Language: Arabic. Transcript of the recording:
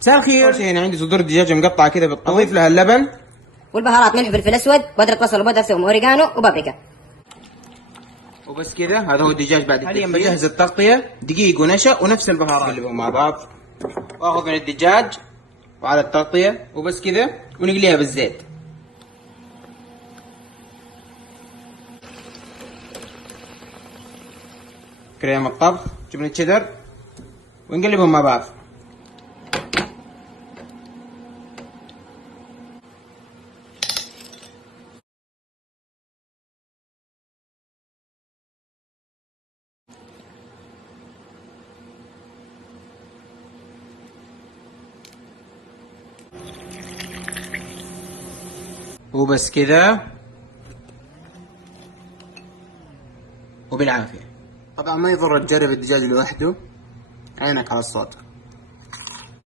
مساء الخير. اول شيء انا عندي صدور دجاجه مقطعه كده بالطول، اضيف لها اللبن والبهارات ملح وفلفل اسود بودرة بصل وبودرة ثوم واوريجانو وبابريكا. وبس كده. هذا هو الدجاج بعد حاليا بجهز التغطيه، دقيق ونشا ونفس البهارات نقلبهم مع بعض، واخذ من الدجاج وعلى التغطيه وبس كده ونقليها بالزيت. كريم الطبخ، جبنه تشيدر، ونقلبهم مع بعض. وبس كذا وبالعافية. طبعا ما يضر تجرب الدجاج لوحده، عينك على الصوت.